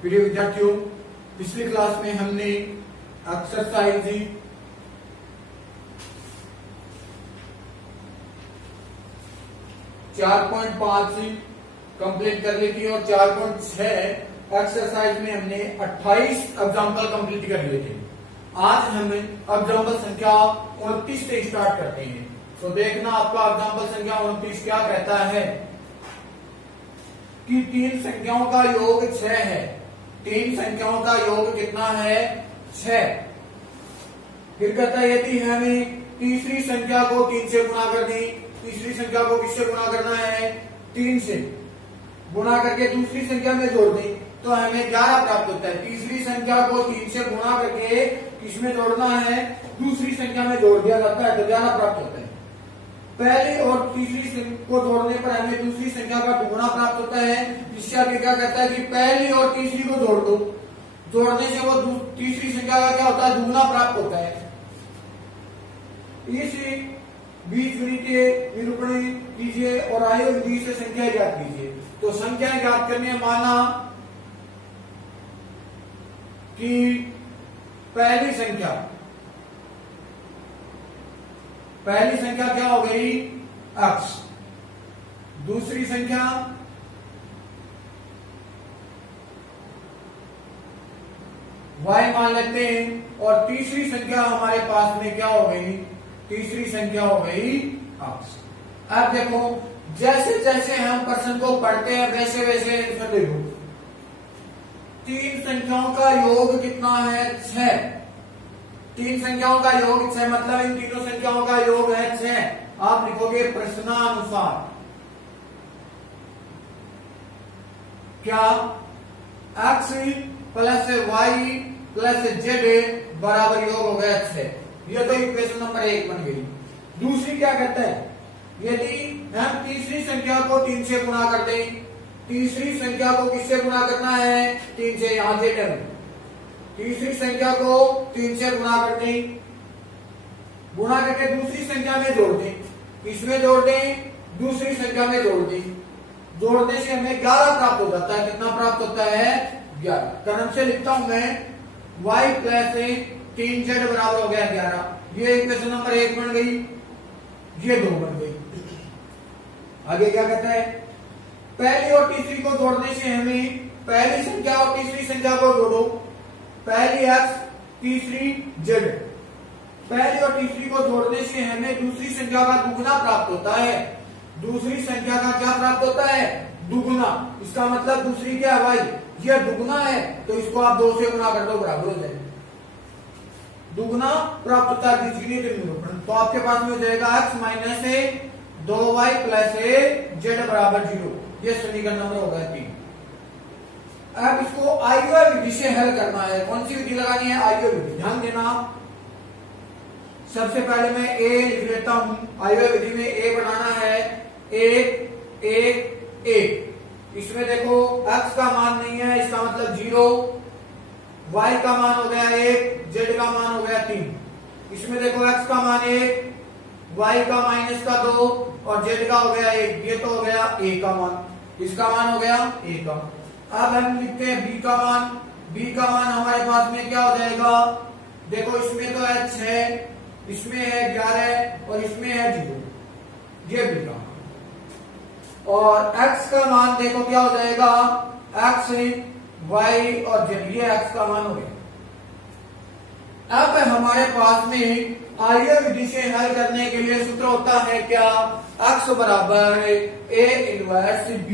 प्रिय विद्यार्थियों, पिछली क्लास में हमने एक्सरसाइज 4.5 कंप्लीट कर ली थी और 4.6 एक्सरसाइज में हमने 28 एग्जाम्पल कंप्लीट कर लिए थे। आज हम एग्जाम्पल संख्या 29 से स्टार्ट करते हैं। तो देखना आपका एग्जाम्पल संख्या 29 क्या कहता है कि तीन संख्याओं का योग 6 है। तीन संख्याओं का योग कितना है? 6। फिर कहता है यदि हमें तीसरी संख्या को 3 से गुणा कर दी, तीसरी संख्या को किससे गुणा करना है? 3 से गुणा करके दूसरी संख्या में जोड़ दें तो हमें 11 प्राप्त होता है। तीसरी संख्या को 3 से गुणा करके किसमें जोड़ना है? दूसरी संख्या में जोड़ दिया जाता है तो 11 प्राप्त होता है। पहली और तीसरी को जोड़ने पर हमें दूसरी संख्या का दुगुना प्राप्त होता है। इससे आगे क्या कहता है कि पहली और तीसरी को जोड़ दो, जोड़ने से वो तीसरी संख्या का क्या होता है? दुगुना प्राप्त होता है। इस बीजगणितीय निरूपण कीजिए और आयोग विधि से संख्या ज्ञात कीजिए। तो संख्या ज्ञात करने माना कि पहली संख्या क्या हो गई? x। दूसरी संख्या y मान लेते हैं और तीसरी संख्या हमारे पास में क्या हो गई? तीसरी संख्या हो गई x। अब देखो जैसे जैसे हम प्रश्न को पढ़ते हैं वैसे वैसे आंसर देखो। तीन संख्याओं का योग कितना है? 6। तीन संख्याओं का योग 6 मतलब इन तीनों संख्याओं का योग है 6। आप लिखोगे प्रश्नानुसार क्या x plus y plus z बराबर योग हो गया 6। ये तो इक्वेशन नंबर 1 बन गई। दूसरी क्या कहता है? यदि हम तीसरी संख्या को 3 से गुणा कर दें, तीसरी संख्या को किससे गुणा करना है? 3 से। यहां z है। तीसरी संख्या को 3 से गुणा कर दें, गुणा करके दूसरी संख्या में जोड़ दें। किसमें जोड़ दें? दूसरी संख्या में जोड़ दें। जोड़ने से हमें 11 प्राप्त हो जाता है। कितना प्राप्त होता है? 11। क्रम से लिखता हूं मैं y प्लस 3z बराबर हो गया 11। ये इक्वेशन नंबर 1 बन गई, ये 2 बन गई। आगे क्या कहता है? पहली और तीसरी को जोड़ने से हमें पहली संख्या और तीसरी संख्या को जोड़ो। पहली x तीसरी z। पहली और तीसरी को जोड़ने से हमें दूसरी संख्या का दुगुना प्राप्त होता है। दूसरी संख्या का क्या प्राप्त होता है? दुगुना। इसका मतलब दूसरी क्या है? y। यह दुगुना है तो इसको आप 2 से गुणा कर दो, बराबर हो जाएगा। दुगुना प्राप्त होता है बीजगणितीय निरूपण। तो आपके पास में हो जाएगा x minus 2y plus z बराबर 0। यह समीकरण नंबर होगा 3। अब इसको आयुर्वेद विधि से हल करना है। कौन सी विधि लगानी है? आयुर्वेद विधि। ध्यान देना, सबसे पहले मैं a लिख लेता हूं। आयुर्वेद विधि में a बनाना है 1 1 1। इसमें देखो x का मान नहीं है, इसका मतलब 0, y का मान हो गया 1, z का मान हो गया 3। इसमें देखो x का मान 1, y का माइनस का 2 और z का हो गया 1। ये तो हो गया a का मान। इसका मान हो गया a का। अब हम लिखते हैं b का मान। b का मान हमारे पास में क्या हो जाएगा? देखो इसमें तो है 6, इसमें है 11 और इसमें है 0। ये b का मान। और x का मान देखो क्या हो जाएगा? x y और z। ये x का मान हो गया। अब हमारे पास में आयुर्वेद विधि से हल करने के लिए सूत्र होता है क्या? x बराबर a inverse b।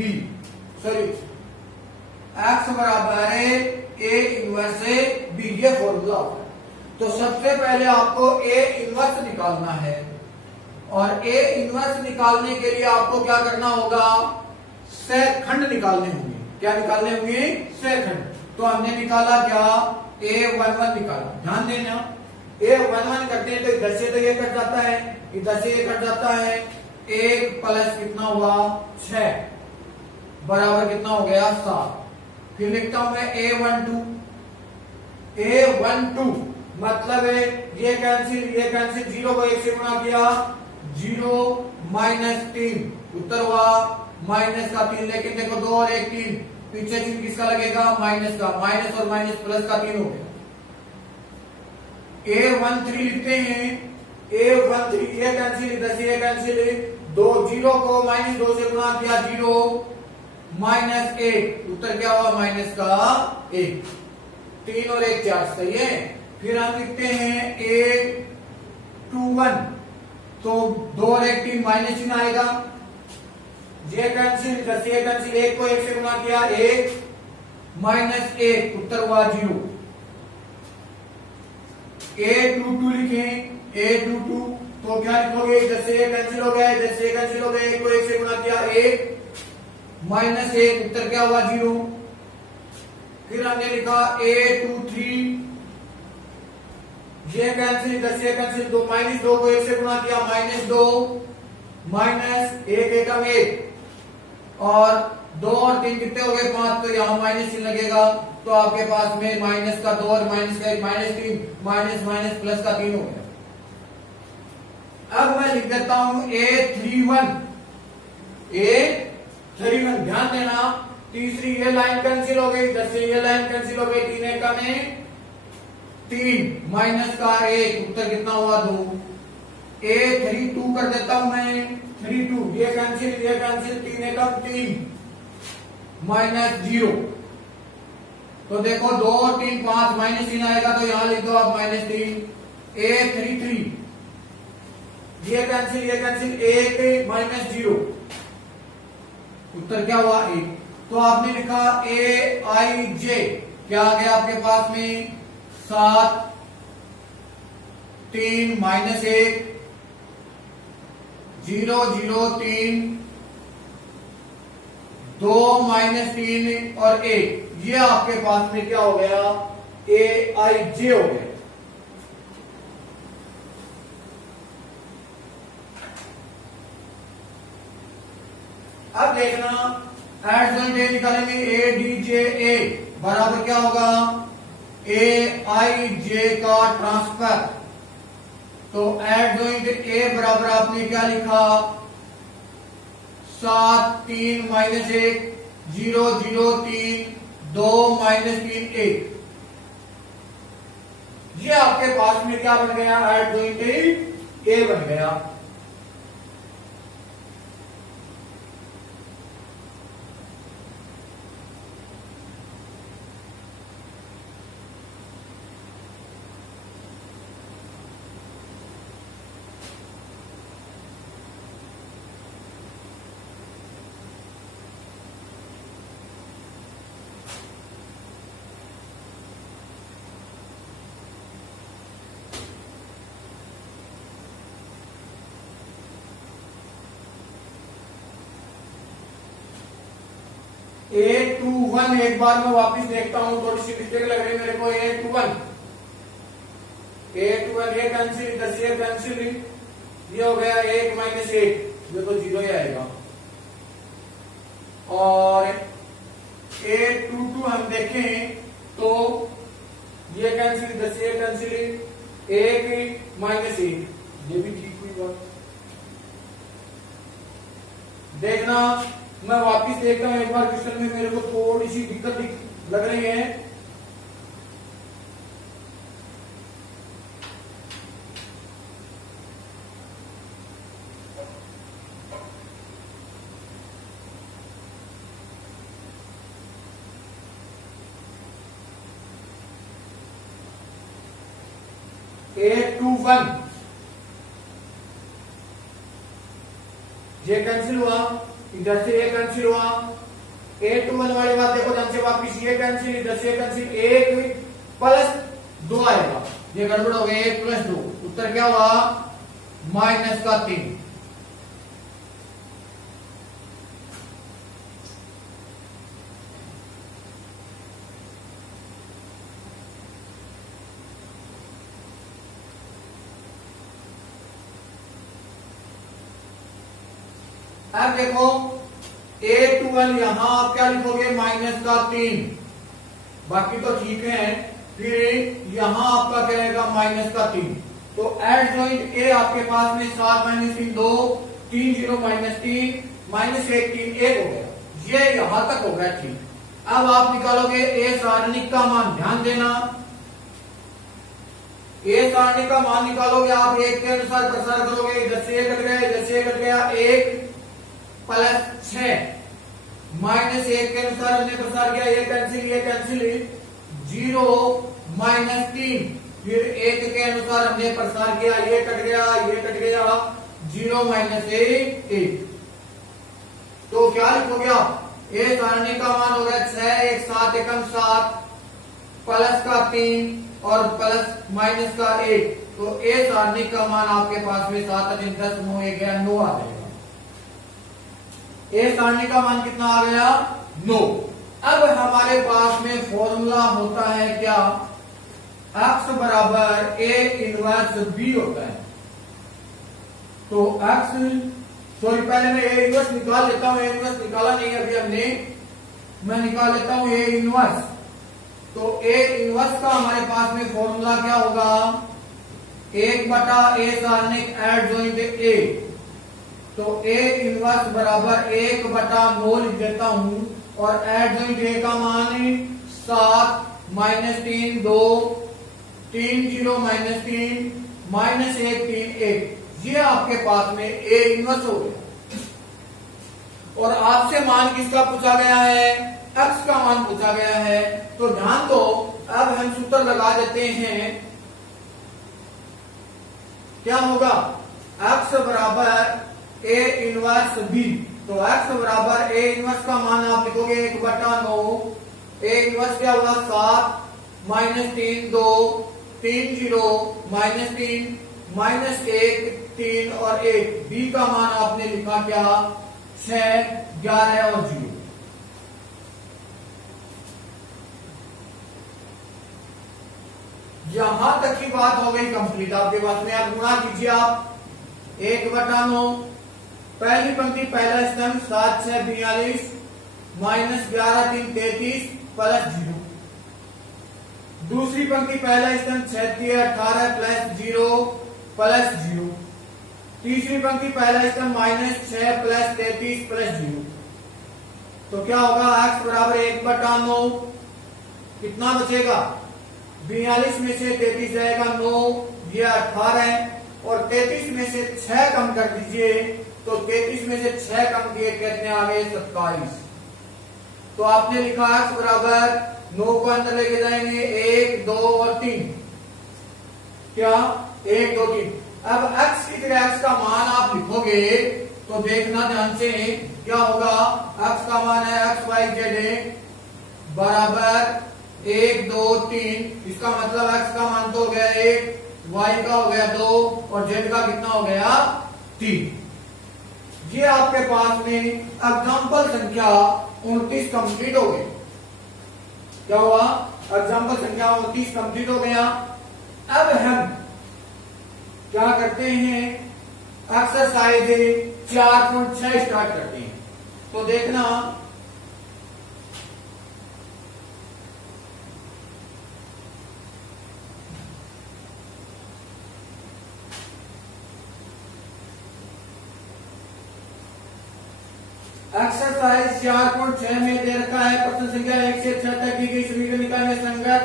Sorry, x बराबर a इनवर्स b। ये फॉर्मूला होता है। तो सबसे पहले आपको a इनवर्स निकालना है और a इनवर्स निकालने के लिए आपको क्या करना होगा? सहखंड निकालने होंगे। क्या निकालने होंगे? सहखंड। तो हमने निकाला क्या? a11 निकाला। ध्यान देना, a11 करते हैं तो इधर से तो ये कट जाता है, इधर से ये कट जाता है। 1 प्लस कितना हुआ? 6 बराबर कितना हो गया? 7। फिर लिखता हूं मैं a12 मतलब ये कैंसिल 0 को 1 से गुणा किया, 0 माइनस 3 उत्तर हुआ माइनस का 3। लेकिन देखो 2 और 1 3 पीछे चिन्ह किसका लगेगा, माइनस का, माइनस और माइनस प्लस का 3 हो गया। A13 लिखते हैं, A13 ये कैंसिल, इधर से ये कैंसिल, 2 0 को -2 से गुणा किया 0 -1, उत्तर क्या हुआ माइनस का 1, 3 और 1 4, सही है। फिर हम लिखते हैं A21, तो 2 और 1 3 माइनस चिन्ह आएगा, ये कैंसिल, इधर से ये कैंसिल, 1 को 1 से गुणा किया 1 -1, उत्तर हुआ 0। A22 लिखें, A22 तो क्या लिखोगे, इधर से ये कैंसिल हो गया, इधर से ये कैंसिल हो गया, 1 को 1 से गुणा किया 1 -1, उत्तर क्या हुआ 0। फिर हमने लिखा A23, ये कैंसिल, इधर से कैंसिल, -2 को 1 से गुणा किया -2 -1 एकम 1, और 2 और 3 कितने हो गए 5, तो यहाँ माइनस चिन्ह लगेगा, तो आपके पास में माइनस का 2 और माइनस का 1 -3 माइनस माइनस प्लस का 3 हो गया। अब मैं लिख देता हूं A31, A31, ध्यान देना, तीसरी ये लाइन कैंसिल हो गई, इधर से ये लाइन कैंसिल हो गई, 3 एकम 3 माइनस का 1, उत्तर कितना हुआ 2। A32 कर देता हूं मैं, 32, ये कैंसिल 3 एकम 3 -0, तो देखो 2 और 3 5 माइनस चिन्ह आएगा, तो यहां लिख दो आप -3। A33, ये कैंसिल 1 -0, उत्तर क्या हुआ 1। तो आपने लिखा AIJ, क्या आ गया आपके पास में 7 3 -1 0 0 3 2 -3 और 1, ये आपके पास में क्या हो गया AIJ हो गया। अब देखना एडजॉइंट ए निकालेंगे, ADJA बराबर क्या होगा AIJ का ट्रांसफर, तो एडजॉइंट ए बराबर आपने क्या लिखा 7 3 -1 0 0 3 2 -3 1, ये आपके पास में क्या बन गया एडजॉइंट ए बन गया। A21 एक बार मैं वापस देखता हूं, थोड़ी सी मिस्टेक लग रही है मेरे को। A21 ये कैंसिल, इधर से कैंसिल, ये हो गया 1 -1, ये तो 0 ही आएगा। और A22 हम देखें तो ये कैंसिल, इधर से कैंसिल, 1 -1, ये भी ठीक हुई बात। देखना मैं वापिस देखता हूं एक बार, क्वेश्चन में मेरे को थोड़ी सी दिक्कत लग रही है। A21 ये कैंसिल हुआ, इधर से ये कैंसिल हुआ। A21 वाली बात देखो ध्यान से वापिस, ये कैंसिल, इधर से कैंसिल, 1 +2 आएगा, ये गड़बड़ हो गई, 1 + 2, उत्तर क्या हुआ -3। अब देखो A21 यहां आप क्या लिखोगे -3, बाकी तो ठीक है। फिर यहां आपका क्या रहेगा -3, तो एडजॉइंट ए आपके पास में 7 -3 2 3 0 -3 -1 3 1 हो गया, ये यहां तक हो गया ठीक। अब आप निकालोगे ए सारणिक का मान, ध्यान देना ए सारणिक का मान निकालोगे आप, एक के अनुसार प्रसार करोगे, जैसे कट गया जैसे कट गया, 1 प्लस 6 माइनस 1 के अनुसार हमने प्रसार किया, ये कैंसिल 0 माइनस 3, फिर 1 के अनुसार हमने प्रसार किया, ये कट गया 0 माइनस 1। तो क्या लिखोगे आप, ए सारणी का मान हो गया 6, 1 7 एकम 7 प्लस का 3 और प्लस माइनस का 1। तो ए सारणी का मान आपके पास में 7 3 10 9 1 गया 9 आ जाएगा। ए सारणी का मान कितना आ गया, 9। अब हमारे पास में फॉर्मूला होता है क्या, x बराबर ए इनवर्स बी होता है। तो पहले मैं ए इनवर्स निकाल लेता हूं, ए इनवर्स निकाला नहीं अभी हमने, मैं निकाल लेता हूं ए इनवर्स। तो ए इनवर्स का हमारे पास में फॉर्मूला क्या होगा, 1 बटा ए सारणिक एडजॉइंट ए। तो ए इनवर्स बराबर 1 बटा 9 लिख देता हूं, और एडजॉइंट ए का मान 7 माइनस 3 2 3 0 माइनस 3 माइनस 1 3 1। ये आपके पास में ए इनवर्स हो गया। और आपसे मान किसका पूछा गया है, x का मान पूछा गया है। तो ध्यान दो, अब हम सूत्र लगा देते हैं, क्या होगा, x बराबर ए इनवर्स बी। तो x बराबर ए इनवर्स का मान आप लिखोगे 1 बटा 9, ए इनवर्स क्या होगा 7 माइनस 3 2 3 0 माइनस 3 माइनस 1 3 और 1। बी का मान आपने लिखा क्या, 6 11 और 0। यहां तक की बात हो गई कंप्लीट आपके पास में। आप गुणा कीजिए, आप 1 बटा 9, पहली पंक्ति पहला स्तंभ 7 6 42 माइनस 11 3 33 प्लस 0। दूसरी पंक्ति पहला स्तंभ 6 3 18 प्लस 0 प्लस 0। तीसरी पंक्ति पहला स्तंभ माइनस 6 प्लस 33 प्लस 0। तो क्या होगा, x बराबर 1 बटा 9, कितना बचेगा, 42 में से 33 जाएगा 9, ये 18 है, और 33 में से 6 कम कर दीजिए, तो 33 में से 6 कम किए कितने आ गए, 27। तो आपने लिखा x बराबर 9 को अंदर लेके जाएंगे 1 2 और 3, क्या 1 2 3। अब x की जगह x का मान आप लिखोगे तो देखना ध्यान से, क्या होगा, x का मान है x y z बराबर 1 2 3। इसका मतलब x का मान तो हो गया 1, y का हो गया 2 और z का कितना हो गया 3। ये आपके पास में एग्जाम्पल संख्या 29 कंप्लीट हो गई। क्या हुआ, एग्जाम्पल संख्या 29 कंप्लीट हो गया। अब हम क्या करते हैं, एक्सरसाइज 4.6 स्टार्ट करते हैं। तो देखना, एक्सरसाइज 4.6 में दे रखा है, प्रश्न संख्या 1 से 6 तक दी गई समीकरण निकाय में संगत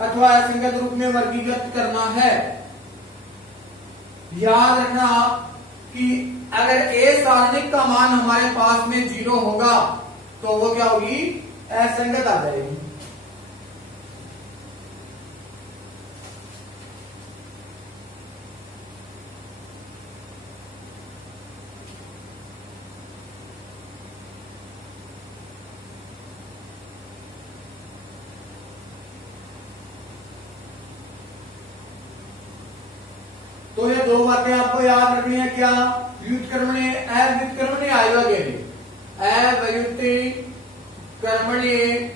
अथवा असंगत रूप में वर्गीकृत करना है। याद रखना कि अगर ए सारणिक का मान हमारे पास में 0 होगा तो वो क्या होगी, असंगत आ जाएगी। तो ये दो बातें आपको याद रखनी है, क्या, व्युत्क्रमणीय अव्युत्क्रमणीय आयु के लिए, अव्युत्क्रमणीय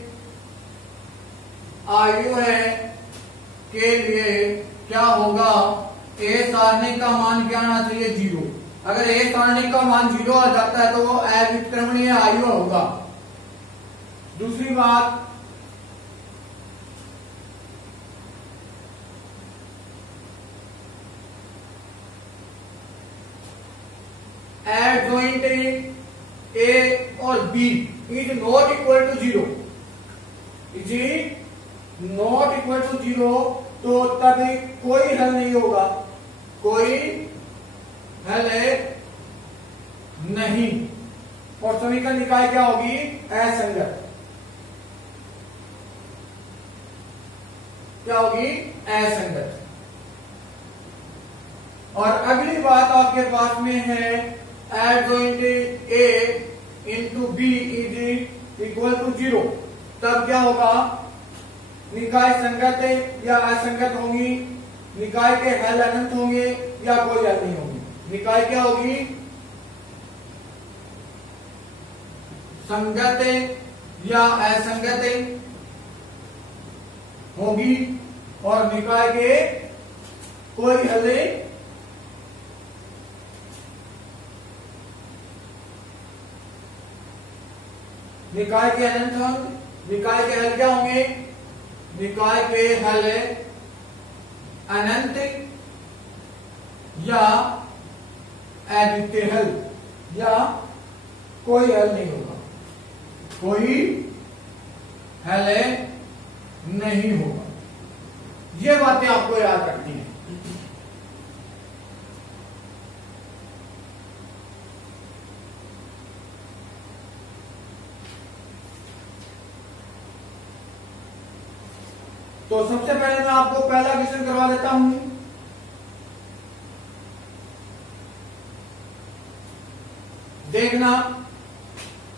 आयु है के लिए क्या होगा, ए सारणिक का मान क्या आना चाहिए, 0। अगर ए सारणिक का मान 0 आ जाता है तो वो अव्युत्क्रमणीय आयु होगा। दूसरी बात, एडजॉइंट ए और B is not equal to 0। Is not equal to 0, तो तभी कोई हल नहीं होगा, कोई हल नहीं, और समीकरण निकाय क्या होगी? असंगत। क्या होगी? असंगत। और अगली बात आपके पास में है adjoint A into B is equal to 0, तब क्या होगा? निकाय संगत या असंगत होंगी, निकाय के हल अनंत होंगे या कोई हल नहीं होगी। निकाय क्या होगी? संगत या असंगत होगी, और निकाय के कोई हल निकाय के अनंत होंगे। निकाय के हल क्या होंगे? निकाय के हल अनंत या अद्वितीय हल, या कोई हल नहीं होगा, कोई हल नहीं होगा। ये बातें आपको याद रखनी है। तो सबसे पहले मैं आपको पहला क्वेश्चन करवा देता हूं। देखना,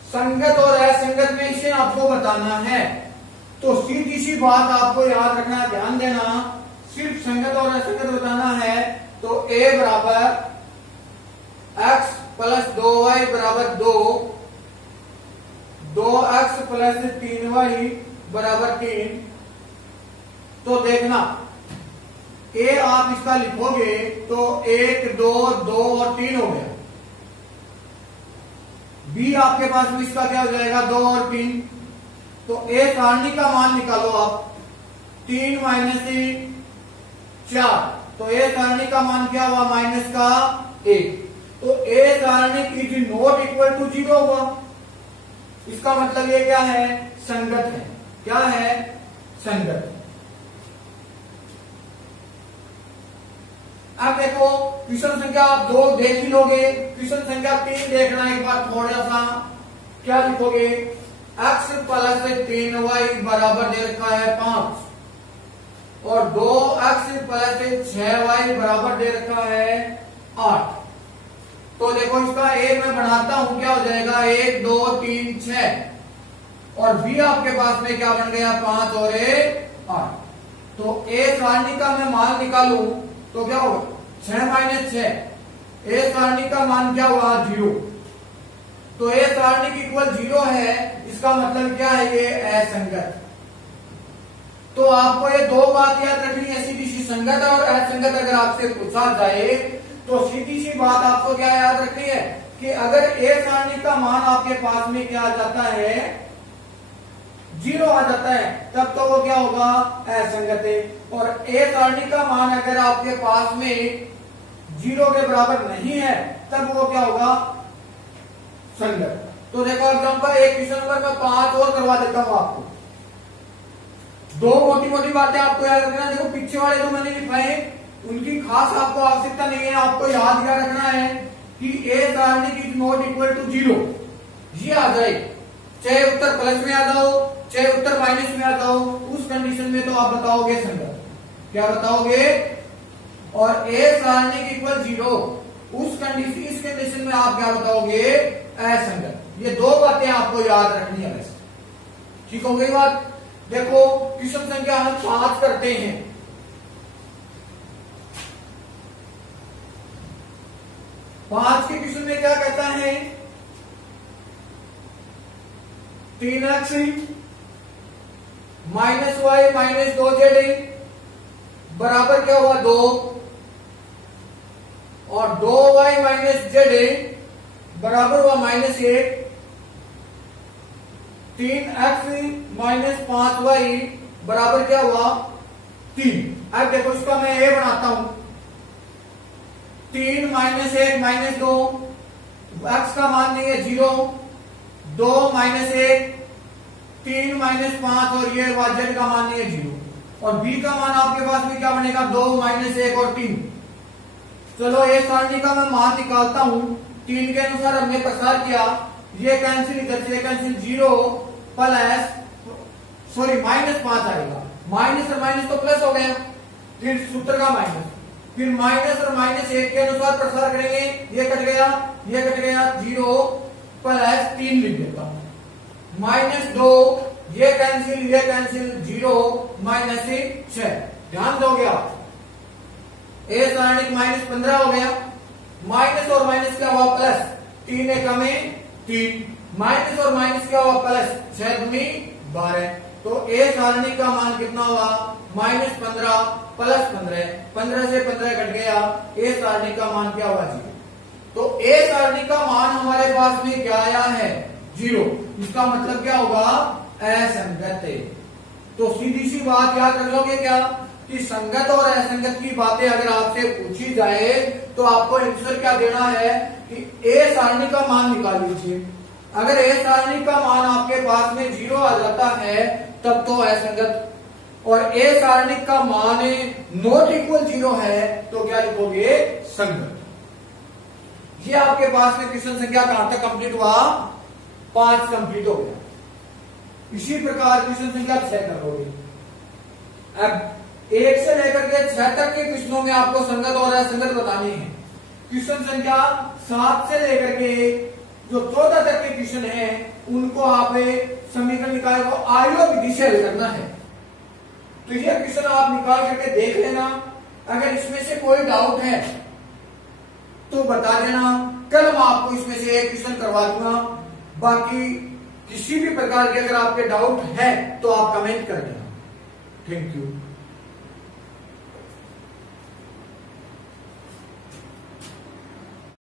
संगत और असंगत में इसे आपको बताना है। तो सीधी सी बात आपको याद रखना, ध्यान देना, सिर्फ संगत और असंगत बताना है। तो a बराबर x प्लस 2y बराबर 2, 2x प्लस 3y बराबर 3। तो देखना, a आप इसका लिखोगे तो 1 2 2 और 3 हो गया। b आपके पास में इसका क्या हो जाएगा? 2 और 3। तो a सारणी का मान निकालो आप, 3 माइनस 4, तो a सारणी का मान क्या हुआ? माइनस का 1। तो a सारणी इज नॉट इक्वल टू 0 हुआ। इसका मतलब ये क्या है? संगत है। क्या है? संगत। अब देखो, क्वेश्चन संख्या आप 2 देख ही लोगे, क्वेश्चन संख्या 3 देखना एक बार थोड़ा सा। क्या लिखोगे? x प्लस 3y बराबर दे रखा है 5, और 2x प्लस 6y बराबर दे रखा है 8। तो देखो, इसका a मैं बनाता हूं, क्या हो जाएगा? 1 2 3 6, और b आपके पास में क्या बन गया? 5 और 8। तो a सारणी का मैं मान निकालूं तो क्या होगा? 6 माइनस 6, a सारणी का मान क्या हुआ? 0। तो a सारणी की इक्वल 0 है, इसका मतलब क्या है? ये असंगत। तो आपको ये दो बात याद रखनी है, सीधी सी संगत और असंगत। अगर आपसे पूछा जाए तो सीधी सी बात आपको क्या याद रखनी है कि अगर a सारणी का मान आपके पास में क्या आ जाता है? 0 आ जाता है, तब तो वो क्या होगा? असंगत है। और a सारणी का मान अगर आपके पास में 0 के बराबर नहीं है, तब वो क्या होगा? संगत। तो देखो एग्जांपल, एक क्वेश्चन नंबर मैं 5 और करवा देता हूं आपको। दो मोटी मोटी बातें आपको याद रखना। देखो, पीछे वाले जो मैंने लिखाए उनकी खास आपको आवश्यकता नहीं है, आपको याद क्या रखना है कि a सारणी की नॉट इक्वल टू 0 ये आ जाए, चाहे उत्तर प्लस में आ जाओ चाहे उत्तर माइनस में आ जाओ, उस कंडीशन में तो आप बताओगे संगत। क्या बताओगे? और a सारणी की इक्वल 0, उस कंडीशन, इस कंडीशन में आप क्या बताओगे? असंगत। ये दो बातें आपको याद रखनी है बस। ठीक हो गई बात? देखो, क्वेश्चन संख्या हम 5 करते हैं। पांच के क्वेश्चन में क्या कहता है? 3x minus Y minus 2z बराबर क्या हुआ? 2, और 2y माइनस z बराबर हुआ -1। 3x माइनस 5y बराबर क्या हुआ? 3। अब देखो, इसका मैं a बनाता हूं। 3 माइनस 1 माइनस 2, x का मान नहीं है 0, 2 माइनस 1 3 माइनस 5 और ये z का मान नहीं है 0 और b का मान आपके पास में क्या बनेगा 2 माइनस 1 और 3। चलो ये सारणी का मैं मान निकालता हूं। 3 के अनुसार हमने प्रसार किया, ये कैंसिल इधर से कैंसिल 0 प्लस सॉरी माइनस 5 आएगा, माइनस और माइनस तो प्लस हो गया, फिर सूत्र का माइनस, फिर माइनस और माइनस 1 के अनुसार प्रसार करेंगे, ये कट गया 0 प्लस 3 लिख देता हूं, माइनस 2 ये कैंसिल 0 माइनस 6। ध्यान दोगे आप, ए सारणिक माइनस 15 हो गया, माइनस और माइनस क्या हुआ प्लस, 3 एक में 3, माइनस और माइनस क्या हुआ प्लस, 6 दूनी 12। तो ए सारणी का मान कितना हुआ माइनस 15 प्लस 15, 15 से 15 कट गया, ए सारणी का मान क्या हुआ 0। तो ए सारणी का मान हमारे पास में क्या आया है 0, इसका मतलब क्या होगा असंगत है। तो सीधी सी बात याद रख लोगे क्या कि संगत और असंगत की बातें अगर आपसे पूछी जाए तो आपको आंसर क्या देना है कि ए सारणी का मान निकाल लीजिए। अगर ए सारणी का मान आपके पास में 0 आ जाता है तब तो असंगत, और ए सारणी का मान नॉट इक्वल 0 है तो क्या लिखोगे संगत। ये आपके पास में क्वेश्चन संख्या कहां तक कंप्लीट हुआ 5 कंप्लीट हो गया। इसी प्रकार क्वेश्चन संख्या 6 करोगे। अब 1 से लेकर के 6 तक के क्वेश्चनों में आपको संगत और असंगत बतानी है। क्वेश्चन संख्या 7 से लेकर के जो 14 तक के क्वेश्चन है उनको आप समीकरण निकाय को आयो विधि से हल करना है। तो ये क्वेश्चन आप निकाल करके देख लेना, अगर इसमें से कोई डाउट है तो बता देना, कल मैं आपको इसमें से एक क्वेश्चन करवा दूंगा। बाकी किसी भी प्रकार के अगर आपके डाउट है तो आप कमेंट कर देना। Thank you.